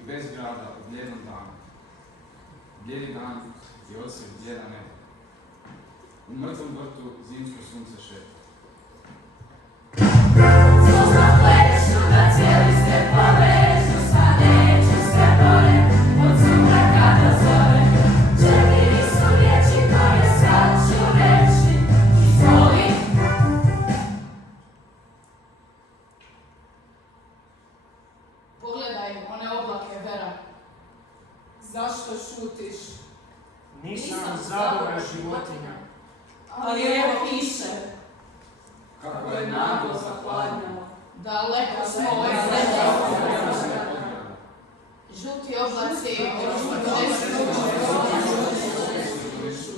i bez grada u bljedom danu. Blijedi dan i osvijed blijeda neba. U mrtvom vrtu zimsko sunce šeta. Zložna plešu da cijeli svijet povežu, sva neću sve bore, od sumraka do zore. Četiri su riječi koje sad ću reći, izvoli. Pogledaj one oblake, Vera. Zašto šutiš? Nisam zaboga životinja. Ali evo piše. Kako je naglo zahladnjalo. Daleko smo od zemlje. Žuti oblaci,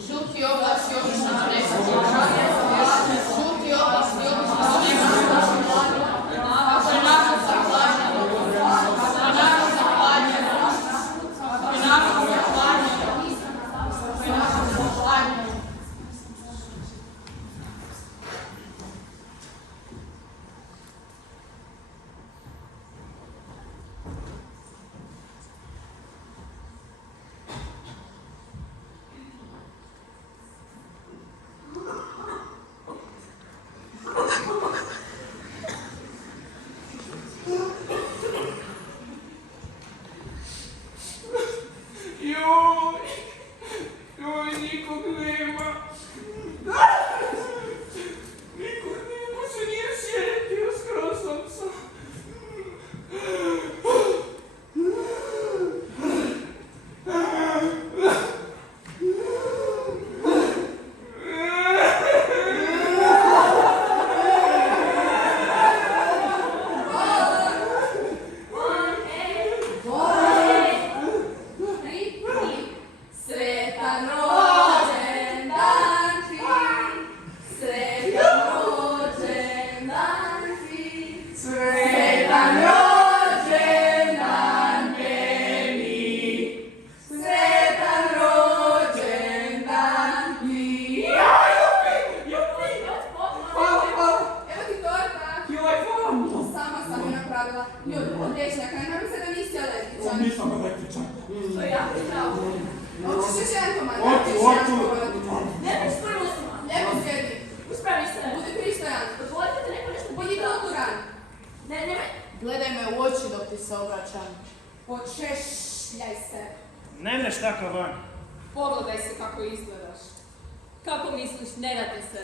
žuti oblaci obično donesu. Žuti oblaci obično donesu. Kako je naglo zahladnjalo. Kako je naglo zahladnjalo. Kako je naglo zahladnjalo. Kako je naglo zahladnjalo. Joj, nikog nema. Nikog nema, se nije sjetio, skroz sam sam. Sretan rođendan ti, sretan rođendan ti, sretan rođendan meni, sretan rođendan ti. Evo ti torta. Sama sam je napravila. Od lješnjaka, ne nam se da nisi električan. Nisam električan. To je jako zdravo. Hoćeš još jedan komad? Ne bih spravo sama. Lijepo sjedi. Uspravi se. Budi pristojan. Dozvolite te neko nešto budi kulturan. Ne. Gledaj me u oči dok ti se obraćam. Počešljaj se. Ne mreš tako van. Pogledaj se kako izgledaš. Kako misliš, ne radi se?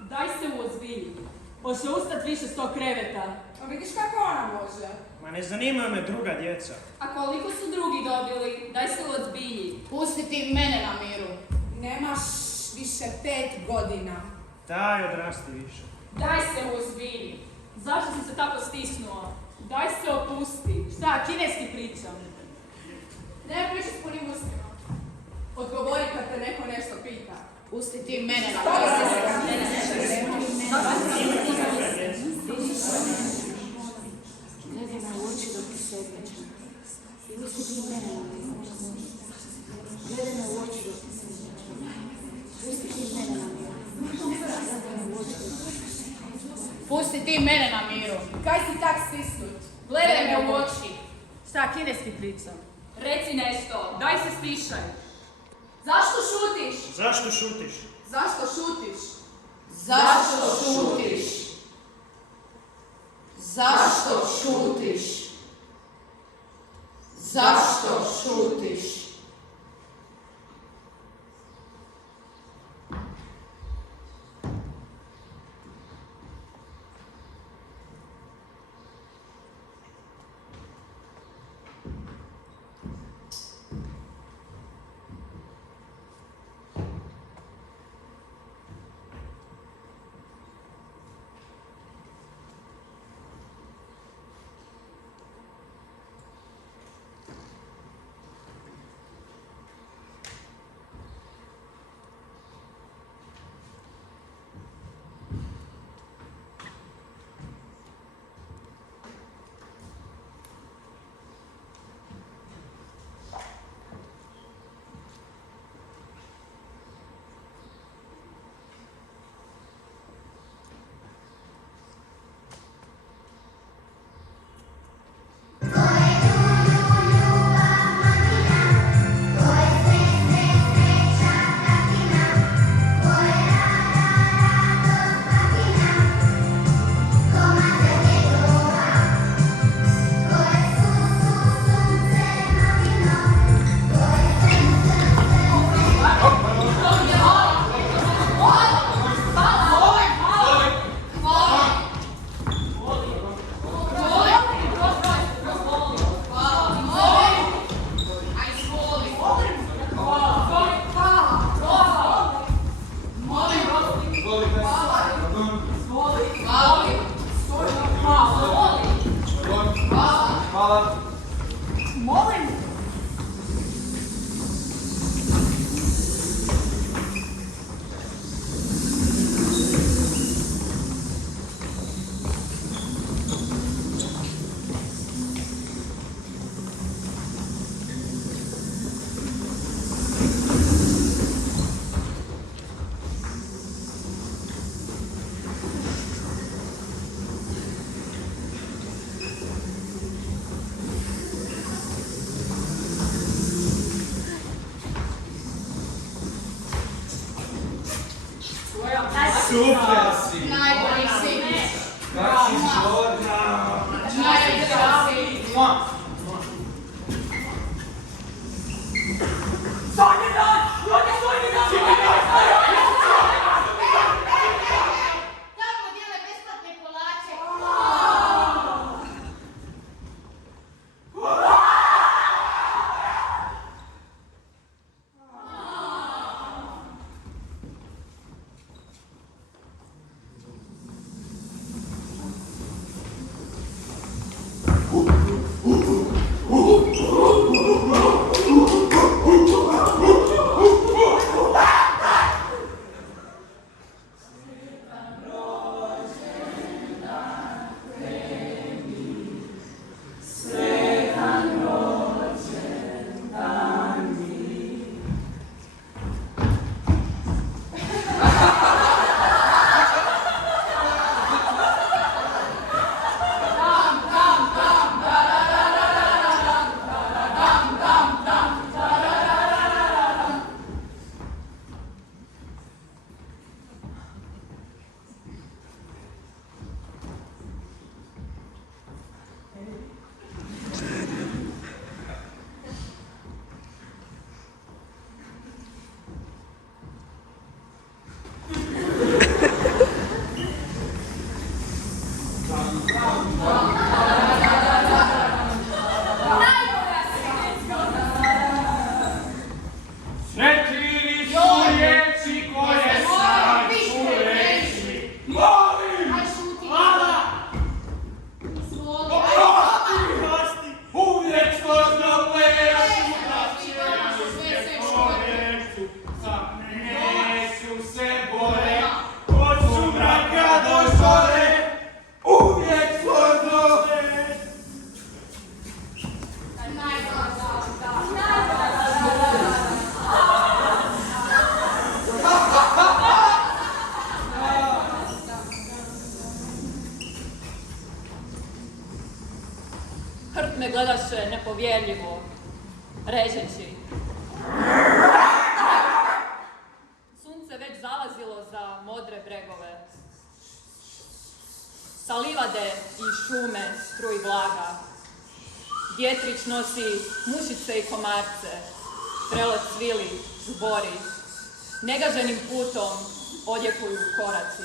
Daj se uozbilji. Može ustat više s tog kreveta. A vidiš kako ona može? Ma ne zanimaju me druga djeca. A koliko su drugi dobili? Daj se uozbilji. Pusti ti mene na miru. Nemaš više 5 godina. Daj, odrasti više. Daj se uozbilji. Zašto si se tako stisnuo? Daj se opusti. Šta, kineski pričam? Ne pričaj s punim ustima. Odgovori kad te neko nešto pita. Pusti ti mene na Dobro, miru. Gledaj me u oči dok ti se obraćam. Pusti ti mene na miru. Gledaj me u oči dok ti se obraćam. Pusti ti mene na miru. Pusti ti mene na miru. Kaj si tak stisnut? Gledaj me u oči. Šta, kineski pričam? Reci nešto. Daj se stišaj. Zašto šutiš? Zašto šutiš? Zašto šutiš? Zašto šutiš? Zašto šutiš? Zašto šutiš? Molim? Super si! Najbolji si. Kak si zgodna! Najbolji si. Mua! Tamo dijele besplatne kolače. Sretili su riječi koje sam ću reći. Molim! Aj šuti. Hvala! Izvoli. Oprosti! Uvijek složno plešu na Sve se čovjeku. Neću se bore, od sumraka do zore. Uvijek složno plešu. Hrt me gledaše nepovjerljivo, režeći. Sunce već zalazilo za modre bregove. Sa livade i šume struji vlaga. Vjetrić nosi mušice i komarce, prelot cvili, žubori. Negaženim putom odjekuju koraci.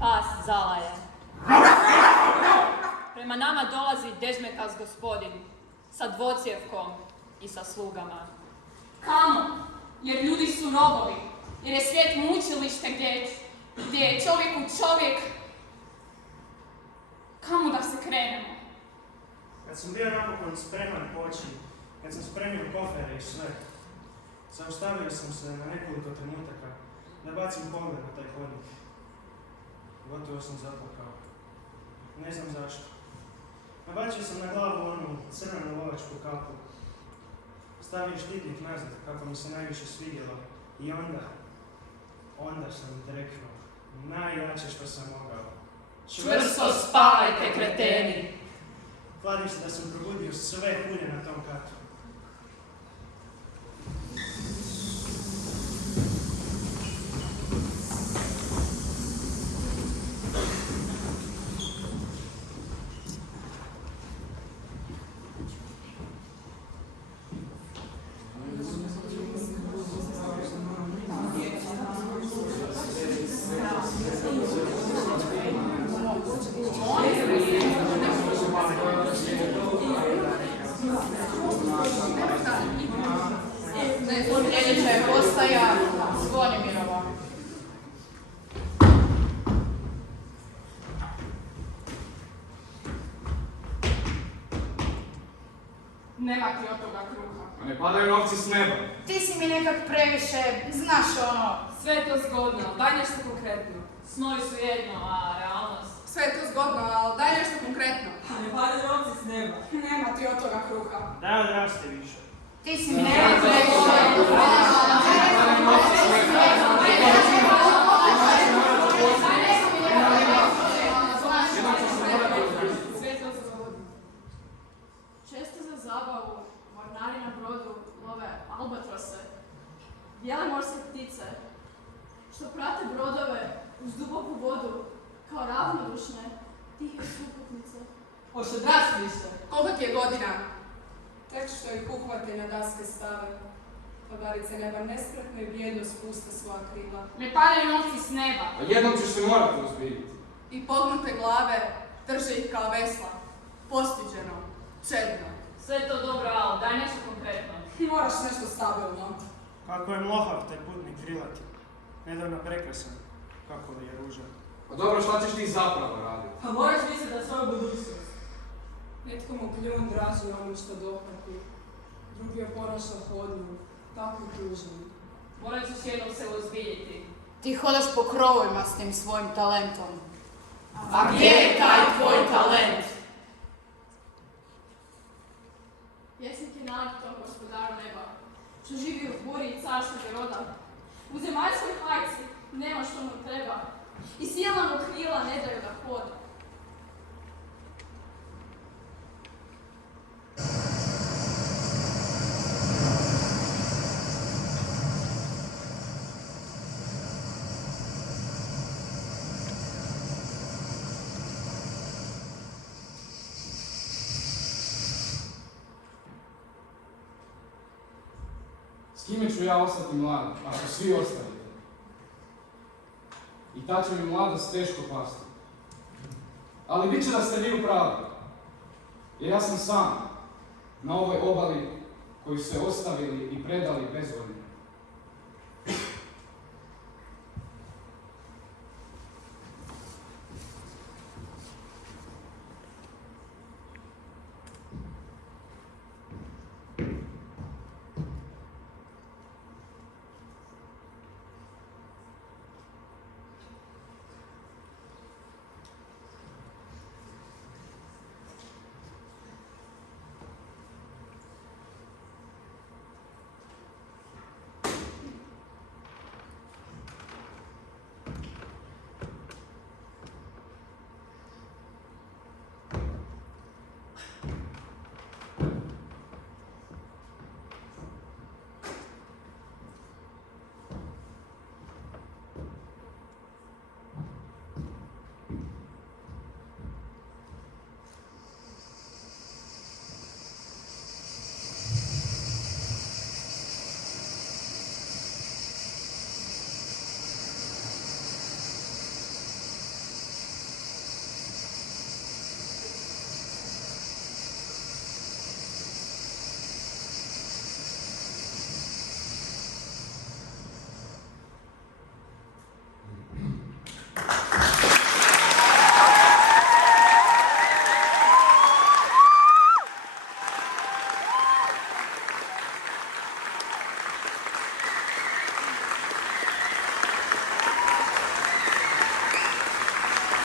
Pas zalaje. Prema nama dolazi Dežmekas gospodin sa dvocjevkom i sa slugama. Kamo? Jer ljudi su robovi. Jer je svijet mučilište gdje je čovjeku čovjek. Kamo da se krenemo? Kad sam bio napokon spreman poći, kad sam spremio kofere i sve, zaustavio sam se na nekoliko trenutaka da bacim pogled na taj hodnik. Gotovo sam zaplakao. Ne znam zašto. Nabačio sam na glavu onu crvenu lovačku kapu. Stavio štitnik nazad kako mi se najviše svidjelo. I onda sam rekao najjače što sam mogao. Čvrsto spavajte, kreteni! Kladim se da sam probudio sve kulje na tom katu. Sljedeća je postaja Zvonimirova. Nema ti od toga kruha. A ne padaju novci s neba. Ti si mi nekak previše, znaš ono. Sve je to zgodno, daj nešto konkretno. Snovi su jedno, a realnost? Sve je to zgodno, ali daj nešto konkretno. A ne padaju novci s neba. Nema ti od toga kruha. Daj odrasti više. Ti si mi nekak previše. Sve je to zgodno. Često za zabavu mornari na brodu love albatrose, bijele morske ptice, što prate brodove uz duboku vodu kao ravnodušne, tihe suputnice. Odrasti više. Koliko ti je godina? Tek što ih uhvate na daske stave. Podarice neba nespretno i vrijedno spuste svoja krila. Ne padaju novci s neba. A jednom ćeš se morati uzbiljiti. I pognute glave drže ih kao vesla. Postiđeno, čedno. Sve je to dobro, ali daj nešto konkretno. Moraš nešto stabilno. Kako je mlohav taj putnik krilati. Nedavno prekrasan. Kako li je ružan. Pa dobro, šta ćeš ti zapravo raditi? Pa moraš misliti da svoju budućnost. Netko mu kljun draži ono što dohvati. Drugi oponaša hodnu, tako tužan. Morat ćeš jednom se ozbiljiti. Ti hodaš po krovovima s tim svojim talentom. A gdje je taj tvoj talent? Pjesnik je nalik tom gospodaru neba, što živi u buri i carskog roda. U zemaljskoj hajci nema što mu treba i silna mu krila ne daju da hoda. S kime ću ja ostati mlad, ako svi ostavite? I ta će mi mladost teško pasti. Ali bit će da ste vi u pravu. Jer ja sam sam na ovoj obali koju ste ostavili i predali bezvoljno.